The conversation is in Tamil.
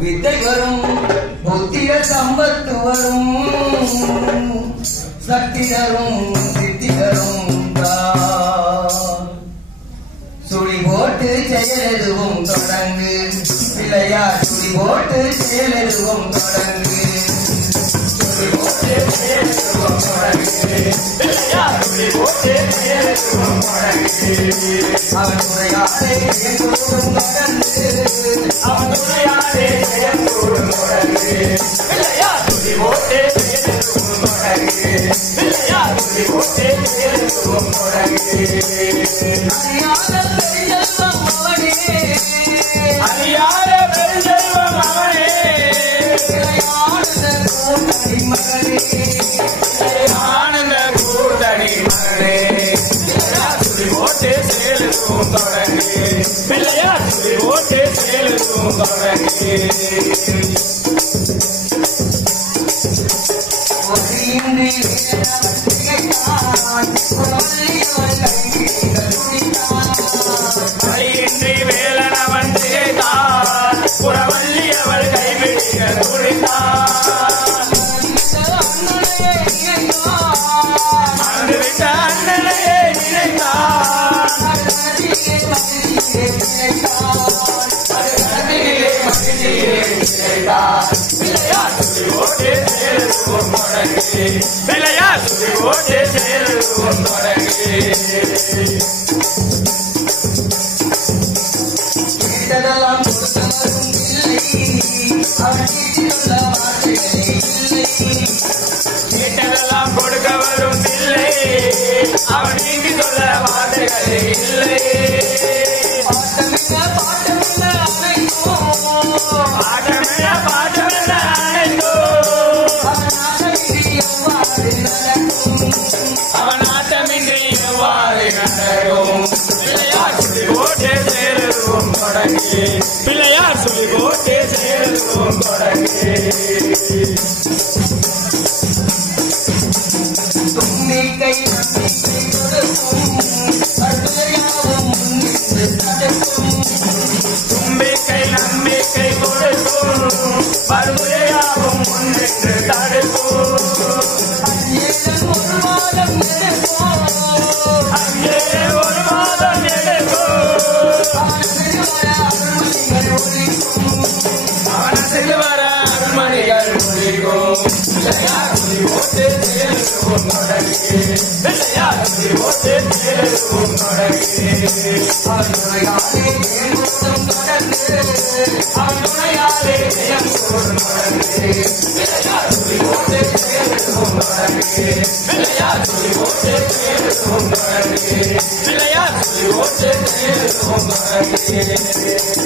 வித்தை வரும் புத்திய சம்பத்து வரும் சக்தி தரும் சித்தி தரும் சுழி போட்டு செயலெதுவும் தொடங்கு பிள்ளையா சுழி போட்டு செயலெதுவும் தொடங்கு சுழி போட்டு செயலெதுவும் தொடங்கு பிள்ளையா சுழி போட்டு செயலெதுவும் தொடங்கு அவன் துறையாரே எங்கூடும் தொடர்ந்து அவன் துறையாரே எங்கூடும் தொடர்ந்து பிள்ளையா சுழி போட்டு செயலெதுவும் தொடங்கு பிள்ளையா சுழி போட்டு செயலெதுவும் தொடங்கு அறியாத பெருஞ்செல்வம் அவனே ஆனந்த கூட்டணி மகனே சுழி போட்டு செயலுக்கும் தொடங்கு பிள்ளையா சுழி போட்டு செயலுக்கும் தொடங்கு வேலனவன் திகைத்தான் புறவள்ளி அவள் கைவிடிய துடித்தான் மறந்துவிட்ட அண்ணனையே நினைத்தான் பிள்ளையார் சுழி ஓட்டே செயலுக்கும் தொடங்கு பிள்ளையார் சுழி ஓட்டே செயலுக்கும் தொடங்கு கேட்டதெல்லாம் கொடுக்க வரும் இல்லை அவன் நீங்கி சொல்ல வார்த்தைகளே இல்லை பாட்டமில்ல அனைத்தோ அவன் ஆட்டமின்றி எவ்வாறு நடக்கும் பிள்ளையார் சுழி ஓட்டே செயலுக்கும் தொடங்கி பிள்ளையார் சுழி ஓட்டே செயலுக்கும் தொடங்கி தும்பிக்கை நம்பிக்கை கொடுக்கும் பருமுறையாகும் முன்னின்று தடுக்கும் அங்கே ஒரு மாதம் எடுக்கும் அவனத்தில் வர அருமணிகள் ஒழிக்கும் பிள்ளையார் சுழி ஓட்டு செயலுக்கும் தொடங்கி பிள்ளையார் சுழி ஓட்டு செயலுக்கும் தொடங்கி அவன் துணையாலே ஜெயங்கூடும் தொடங்கி பிள்ளையார் சுழி ஓட்டு செயலுக்கும் தொடங்கி பிள்ளையார் சுழி ஓட்டு செயலுக்கும் தொடங்கி பிள்ளையார் சுழி ஓட்டு செயலுக்கும் தொடங்கி